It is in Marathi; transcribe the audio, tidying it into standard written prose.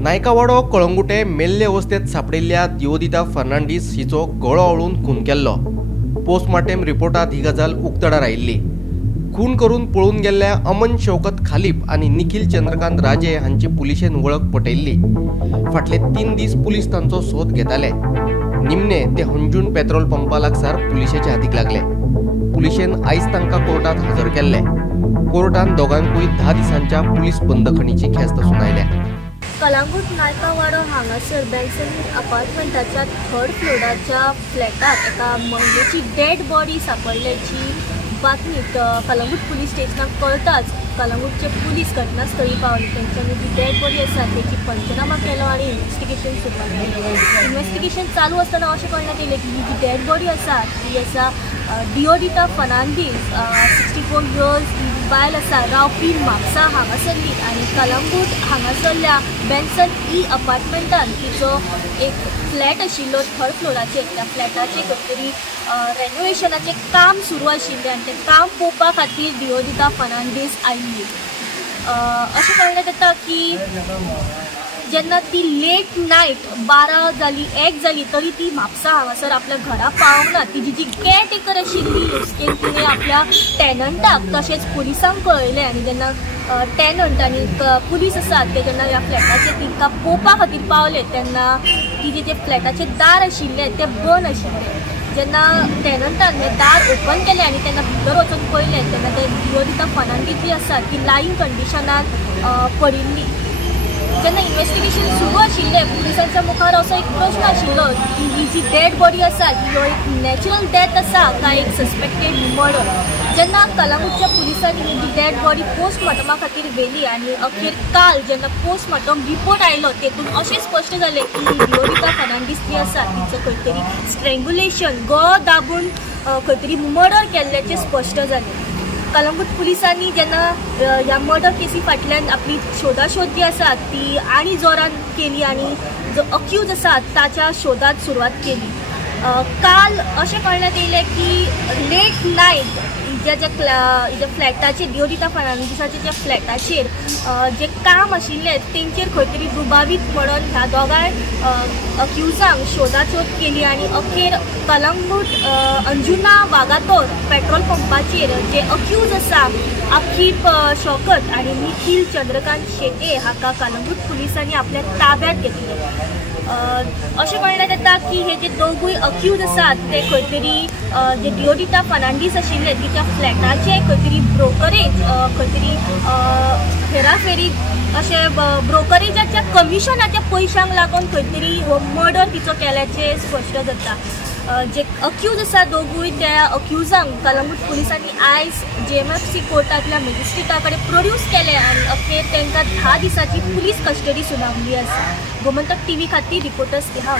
नायकावाडो कळंगुटे मेल्ले अवस्थेत सापडिल्ल्या दिवोदिता फर्नांडीस हिचो गळो आवळून खून केल्लो। पोस्टमार्टम रिपोर्टात ही गजाल उक्तडार आयिल्ली। खून करून पळून गेल्ल्या अमन शौकत खालीप आणि निखिल चंद्रकांत राजे हांची पुलिशेन वळख पटयल्ली। फाटले 3 दीस पुलीस तांचो सोद घेताले। निमणे ते हंजून पेट्रोल पंपा लागसार पुलिशेचे हातीक लागले। पुलिशेन आयज तांकां कोर्टात हजर केल्ले। कोर्टान दोगांकूय 10 दिसांच्या पुलीस बंदखणीची ख्यास्त सुनायल्या। कलंगूट नायकावाडो हांगासर बेन्सन अपार्टमेंटाच्या 3rd फ्लोराच्या फ्लॅटात एका महिलेची डेड बॉडी सापडल्याची बातमी कलंगूट पुलीस स्टेशनाक कळताच कलंगूटचे पुलीस घटनास्थळी पावले। त्यांच्यानी जी डेड बॉडी आसा त्याची पंचनामा केलो आणि इन्व्हेस्टिगेशन सुरू केलें। इन्व्हेस्टिगेशन चालू असताना अशें कळण्यात येयलें की ही जी डेड बॉडी आसा ती आसा दिवोदिता फर्नांडीस 64 इयर्स ही बायल आसा रावपी म्हापसा हांगासरली आणि कलंगूट हांगासरल्या बेन्सन अपार्टमेंटान तिचो एक फ्लॅट आशिल्लो 3rd फ्लोराचेर। त्या फ्लॅटाचें खंय तरी रेनोवेशनाचें काम सुरू आशिल्लें आणि तें काम पळोवपा खातीर दिवोदिता फर्नांडीस आयिल्ली। अशें कळण्यात येता की जेन्ना ती लेट नायट 12 जाली 1 जाली तरी ती म्हापसा हांगासर आपल्या घरा पावना। तिजी जी केअरटेकर आशिल्ली हुस्केन तिणें आपल्या टॅनंटाक तशेंच पुलिसांक कळयलें आणि जेन्ना टॅनंट आनी पुलीस आसात ते जेन्ना ह्या फ्लॅटाचेर तिका पळोवपा खातीर पावले तेन्ना तिजे जे फ्लॅटाचे दार आशिल्लें तें बंद आशिल्लें। जेन्ना टॅनंटान हें दार ओपन केलें आनी तेन्ना भितर वचून पळयलें तेन्ना ते दिवोदिता फर्नांडीस जी आसा ती लायिंग कंडिशनांत पडिल्ली। जेन्ना इन्व्हेस्टिगेशन सुरू आशिल्लें पुलिसांच्या मुखार असो एक प्रश्न आशिल्लो की ही जी डेड बॉडी आसा ही एक नॅचरल डेथ आसा काय एक सस्पेक्टेड मर्डर। जेन्ना कलंगूटच्या पुलिसांनी ही जी डेड बॉडी पोस्टमार्टमा खातीर व्हेली आणि अखेर काल जेन्ना पोस्टमार्टम रिपोर्ट आयलो तेतून अशें स्पश्ट जालें की दिवोदिता फर्नांडीस जी आसा तिचं खंय तरी स्ट्रँग्युलेशन गळो दाबून खंय तरी मर्डर केल्ल्याचें स्पश्ट जालें। कलंगूट पुलिसांनी जेन्ना ह्या मर्डर केसी फाटल्यान आपली शोधाशोध जी आसा ती आनी जोरान केली आणि जो अक्यूज आसा ताच्या शोधात सुरवात केली। काल अशें कळण्यात येयलें की लेट नायट हिच्या फ्लॅटाचेर दिवोदिता फर्नांडीसाचे जे फ्लॅटाचेर जे काम आशिल्लें तेंचेर खंय तरी दुबावीत म्हणून ह्या दोगांय अक्युजांक शोधाशोध केली आणि अखेर कलंगूट अंजुना वागातोर पेट्रोल पंपाचेर जे अक्यूज आसा आखीप शौकत आणि निखिल चंद्रकांत शेटे हाका कलंगूट पुलिसांनी आपल्या ताब्यात घेतले। अशें कळण्यात येता की हे जे दोगूय अक्यूज आसात ते खंय तरी जे दिवोदिता फर्नांडीस आशिल्ले तिच्या फ्लॅटाचे खंय तरी ब्रोकरेज खंय तरी हेराफेरी अशे ब्रोकरेजाच्या कमिशनाच्या पयशांक लागून खंय तरी हो मर्डर तिचो केल्याचें स्पश्ट जाता। जे अक्यूज आसा दोगूय त्या अक्युजांक कलंगूट पुलिसांनी आयज JMFC कोर्टांतल्या मॅजिस्ट्रेटा कडेन प्रोड्यूस केले आणि अखेर तांकां 10 दिसांची पुलीस कस्टडी सुनावली आसा। गोमंतक TV खातीर रिपोर्टर स्नेहा